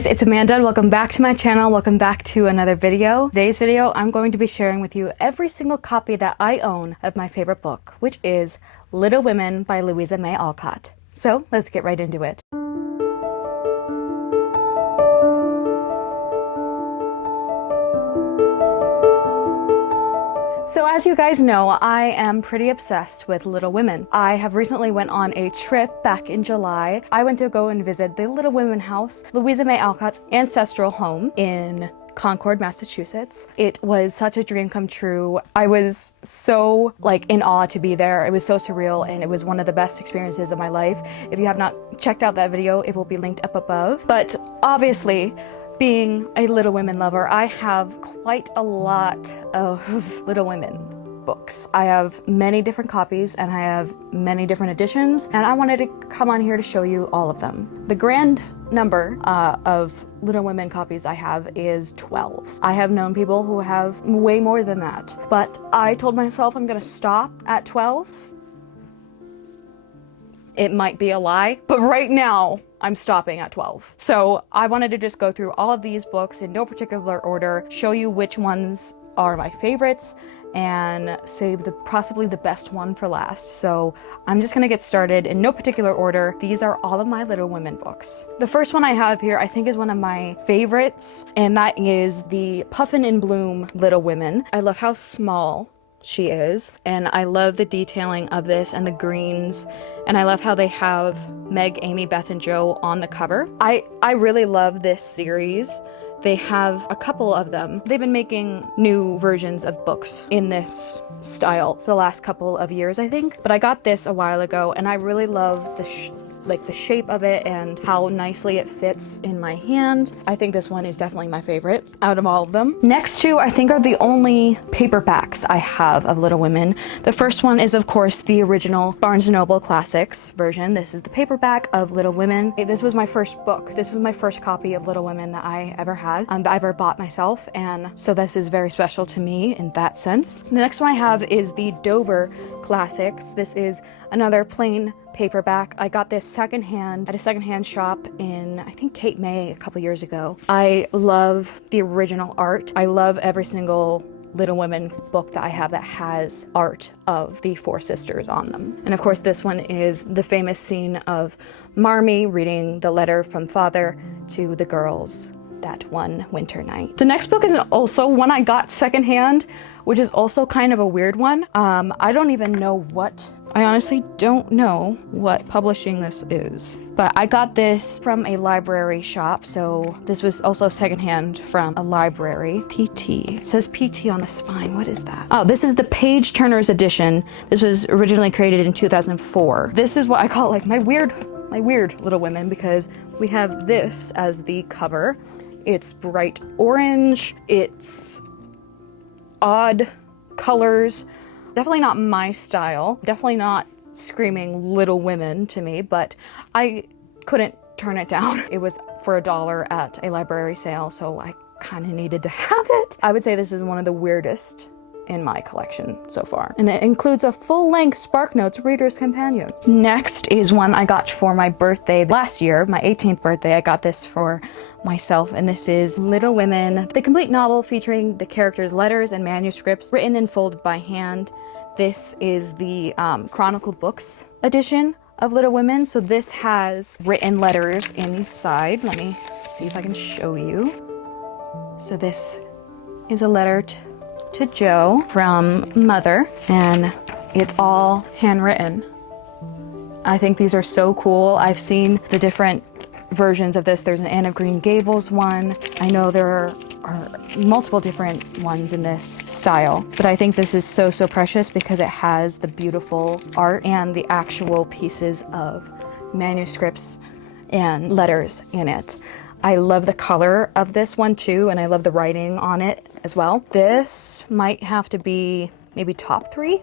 guys, it's Amanda. Welcome back to my channel. Welcome back to another video. Today's video, I'm going to be sharing with you every single copy that I own of my favorite book, which is Little Women by Louisa May Alcott. So let's get right into it. So as you guys know, I am pretty obsessed with Little Women. I have recently went on a trip back in July. I went to go and visit the Little Women house, Louisa May Alcott's ancestral home in Concord, Massachusetts. It was such a dream come true. I was so in awe to be there. It was so surreal and it was one of the best experiences of my life. If you have not checked out that video, it will be linked up above. But obviously, being a Little Women lover, I have quite a lot of Little Women books. I have many different copies and I have many different editions, and I wanted to come on here to show you all of them. The grand number of Little Women copies I have is 12. I have known people who have way more than that, but I told myself I'm gonna stop at 12. It might be a lie, but right now I'm stopping at 12. So I wanted to just go through all of these books in no particular order, show you which ones are my favorites, and save possibly the best one for last. So I'm just gonna get started in no particular order. These are all of my Little Women books. The first one I have here I think is one of my favorites, and that is the Puffin in Bloom Little Women. I love how small she is, and I love the detailing of this and the greens, and I love how they have Meg, Amy, Beth, and Jo on the cover. I really love this series. They have a couple of them. They've been making new versions of books in this style for the last couple of years, I think, but I got this a while ago and I really love the shape of it and how nicely it fits in my hand. I think this one is definitely my favorite out of all of them. Next two, I think, are the only paperbacks I have of Little Women. The first one is, of course, the original Barnes & Noble Classics version. This is the paperback of Little Women. This was my first book. This was my first copy of Little Women that I ever had, that I ever bought myself, and so this is very special to me in that sense. The next one I have is the Dover Classics. This is another plain paperback. I got this secondhand at a secondhand shop in, I think, Cape May a couple years ago. I love the original art. I love every single Little Women book that I have that has art of the four sisters on them. And of course, this one is the famous scene of Marmee reading the letter from father to the girls that one winter night. The next book is also one I got secondhand, which is also kind of a weird one. I don't even know I honestly don't know what publishing this is, but I got this from a library shop, so this was also secondhand from a library. PT. It says PT on the spine. What is that? Oh, this is the Page Turner's edition. This was originally created in 2004. This is what I call my weird Little Women, because we have this as the cover. It's bright orange. It's odd colors. Definitely not my style. Definitely not screaming Little Women to me, but I couldn't turn it down. It was for $1 at a library sale, so I kind of needed to have it. I would say this is one of the weirdest in my collection so far. And it includes a full-length SparkNotes Reader's Companion. Next is one I got for my birthday last year, my 18th birthday. I got this for myself, and this is Little Women, the complete novel featuring the characters' letters and manuscripts written and folded by hand. This is the Chronicle Books edition of Little Women. So this has written letters inside. Let me see if I can show you. So this is a letter to Jo from Mother, and it's all handwritten. I think these are so cool. I've seen the different versions of this. There's an Anne of Green Gables one. I know there are multiple different ones in this style, but I think this is so precious because it has the beautiful art and the actual pieces of manuscripts and letters in it. I love the color of this one too, and I love the writing on it as well. This might have to be maybe top three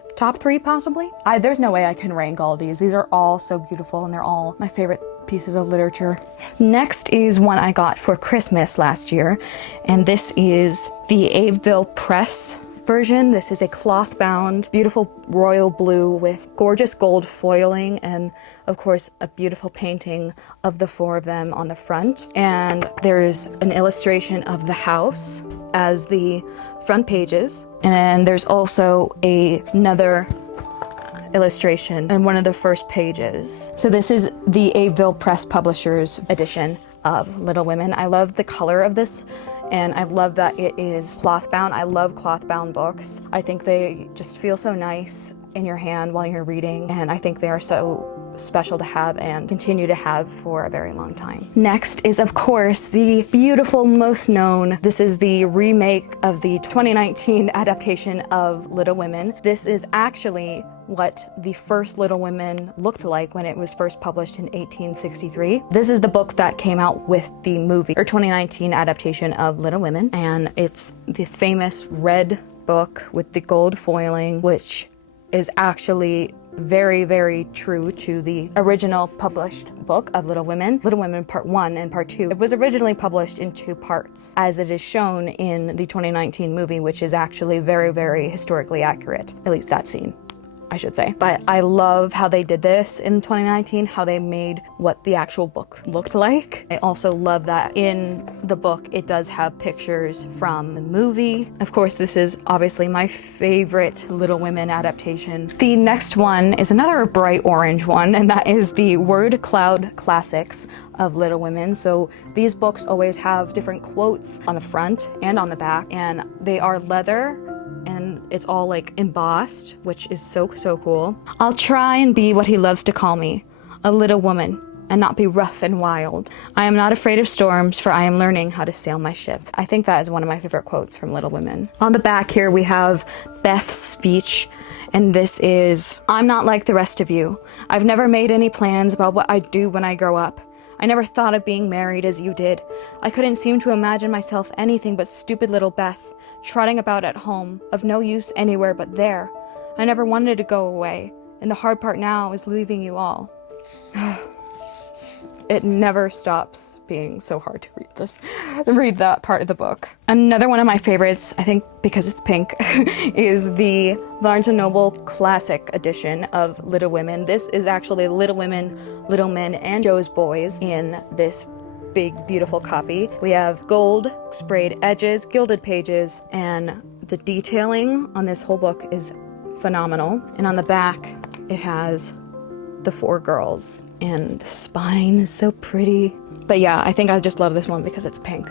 possibly. There's no way I can rank all of these. These are all so beautiful and they're all my favorite pieces of literature. Next is one I got for Christmas last year, and this is the Abbeville Press version. This is a cloth bound, beautiful royal blue with gorgeous gold foiling and of course a beautiful painting of the four of them on the front. And there's an illustration of the house as the front pages. And there's also another illustration in one of the first pages. So this is the Aveville Press Publishers edition of Little Women. I love the color of this, and I love that it is cloth bound. I love cloth bound books. I think they just feel so nice in your hand while you're reading, and I think they are so special to have and continue to have for a very long time. Next is, of course, the beautiful, most known. This is the remake of the 2019 adaptation of Little Women. This is actually what the first Little Women looked like when it was first published in 1863. This is the book that came out with the movie, or 2019 adaptation of Little Women, and it's the famous red book with the gold foiling, which is actually very, very true to the original published book of Little Women Part 1 and Part 2. It was originally published in 2 parts, as it is shown in the 2019 movie, which is actually very, very historically accurate, at least that scene, I should say. But I love how they did this in 2019, how they made what the actual book looked like. I also love that in the book it does have pictures from the movie. Of course, this is obviously my favorite Little Women adaptation. The next one is another bright orange one, and that is the Word Cloud Classics of Little Women. So these books always have different quotes on the front and on the back, and they are leather, and it's all like embossed, which is so cool. I'll try and be what he loves to call me, a little woman, and not be rough and wild. I am not afraid of storms, for I am learning how to sail my ship. I think that is one of my favorite quotes from Little Women. On the back here we have Beth's speech, and this is, I'm not like the rest of you. I've never made any plans about what I'd do when I grow up. I never thought of being married as you did. I couldn't seem to imagine myself anything but stupid little Beth, trotting about at home, of no use anywhere but there. I never wanted to go away, and the hard part now is leaving you all. It never stops being so hard to read that part of the book. Another one of my favorites, I think because it's pink, is the Barnes & Noble Classic edition of Little Women. This is actually Little Women, Little Men, and Joe's Boys in this big, beautiful copy. We have gold sprayed edges, gilded pages, and the detailing on this whole book is phenomenal. And on the back, it has the 4 girls, and the spine is so pretty. But yeah, I think I just love this one because it's pink.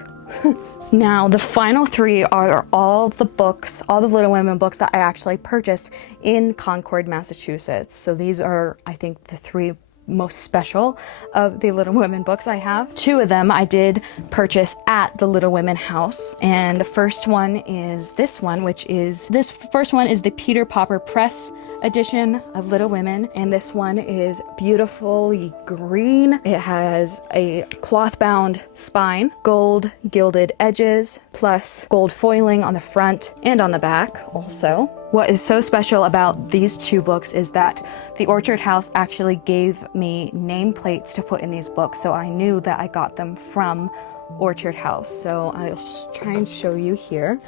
Now, the final 3 are all the books, all the Little Women books that I actually purchased in Concord, Massachusetts. So these are, I think, the 3 most special of the Little Women books I have. 2 of them I did purchase at the Little Women house, and the first one is this one, this first one is the Peter Popper Press edition of Little Women, and this one is beautifully green. It has a cloth bound spine, gold gilded edges, plus gold foiling on the front and on the back also. What is so special about these 2 books is that the Orchard House actually gave me nameplates to put in these books, so I knew that I got them from Orchard House. So I'll try and show you here.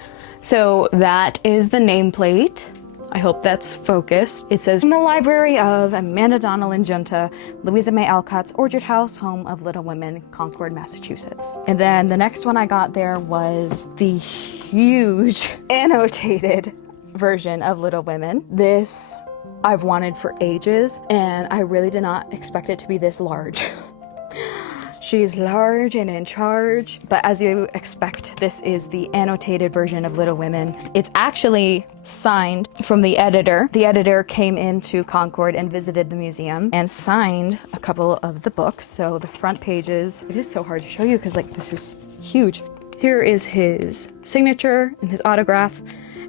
So that is the nameplate. I hope that's focused. It says, "In the library of Amanda Donalyn Junta, Louisa May Alcott's Orchard House, home of Little Women, Concord, Massachusetts." And then the next one I got there was the huge annotated version of Little Women. This I've wanted for ages, and I really did not expect it to be this large. She's large and in charge, but as you expect, this is the annotated version of Little Women. It's actually signed from the editor. The editor came into Concord and visited the museum and signed a couple of the books. So the front pages, it is so hard to show you because like this is huge. Here is his signature and his autograph.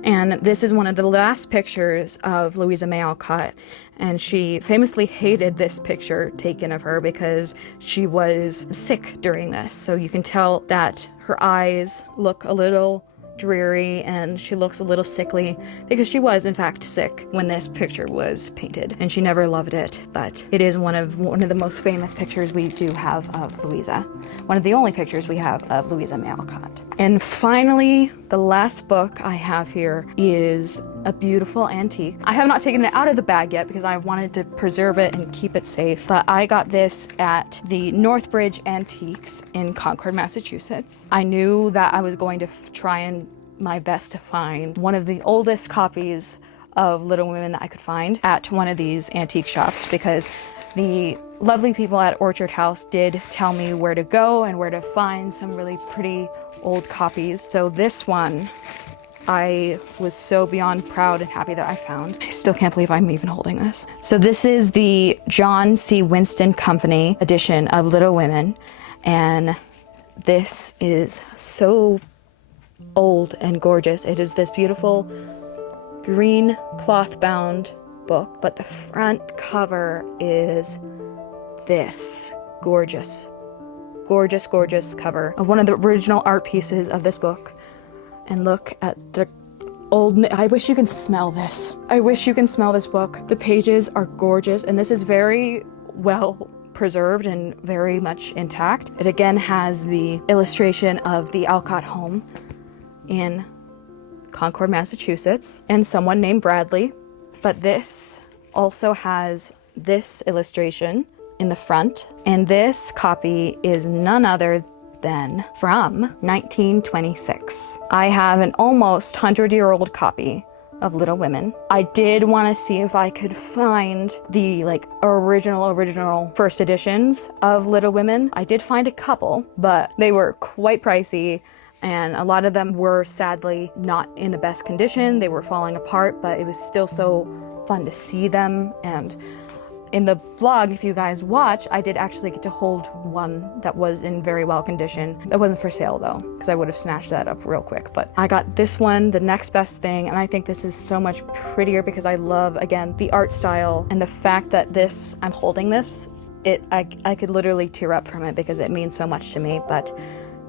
And this is one of the last pictures of Louisa May Alcott, and she famously hated this picture taken of her because she was sick during this. So you can tell that her eyes look a little dreary and she looks a little sickly because she was in fact sick when this picture was painted and she never loved it, but it is one of the most famous pictures we do have of Louisa. One of the only pictures we have of Louisa May Alcott. And finally, the last book I have here is a beautiful antique. I have not taken it out of the bag yet because I wanted to preserve it and keep it safe, but I got this at the Northbridge Antiques in Concord, Massachusetts. I knew that I was going to try and my best to find one of the oldest copies of Little Women that I could find at one of these antique shops, because the lovely people at Orchard House did tell me where to go and where to find some really pretty old copies. So this one, I was so beyond proud and happy that I found. I still can't believe I'm even holding this. So this is the John C. Winston Company edition of Little Women, and this is so old and gorgeous. It is this beautiful green cloth bound book, but the front cover is this gorgeous cover of one of the original art pieces of this book. And look at the old, I wish you can smell this. I wish you can smell this book. The pages are gorgeous, and this is very well preserved and very much intact. It again has the illustration of the Alcott home in Concord, Massachusetts, and someone named Bradley. But this also has this illustration in the front, and this copy is none other than from 1926. I have an almost 100-year-old copy of Little Women. I did want to see if I could find the original first editions of Little Women. I did find a couple, but they were quite pricey, and a lot of them were sadly not in the best condition. They were falling apart, but it was still so fun to see them. And in the vlog, if you guys watch, I did actually get to hold one that was in very well condition. That wasn't for sale though, because I would have snatched that up real quick. But I got this one, the next best thing, and I think this is so much prettier because I love, again, the art style and the fact that I'm holding this, I could literally tear up from it because it means so much to me. But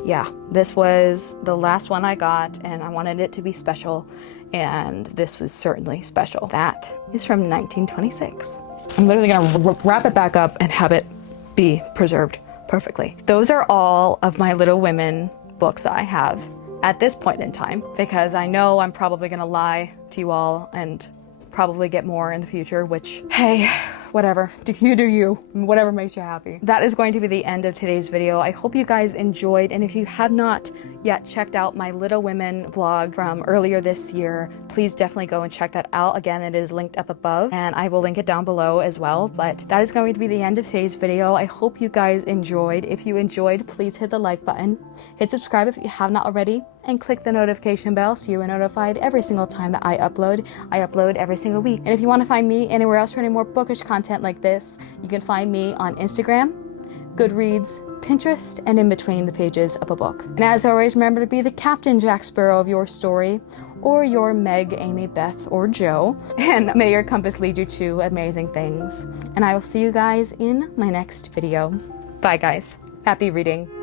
yeah, this was the last one I got, and I wanted it to be special, and this was certainly special. That is from 1926. I'm literally gonna wrap it back up and have it be preserved perfectly. Those are all of my Little Women books that I have at this point in time, because I know I'm probably gonna lie to you all and probably get more in the future, which, hey, whatever, do you, whatever makes you happy. That is going to be the end of today's video. I hope you guys enjoyed, and if you have not yet checked out my Little Women vlog from earlier this year, please definitely go and check that out. Again, it is linked up above, and I will link it down below as well. But that is going to be the end of today's video. I hope you guys enjoyed. If you enjoyed, please hit the like button, hit subscribe if you have not already, and click the notification bell so you are notified every single time that I upload. I upload every single week. And if you want to find me anywhere else for any more bookish content like this, you can find me on Instagram, GoodReads, Pinterest, and in between the pages of a book. And as always, remember to be the Captain Jack Sparrow of your story, or your Meg, Amy, Beth, or Joe, and may your compass lead you to amazing things. And I will see you guys in my next video. Bye guys. Happy reading.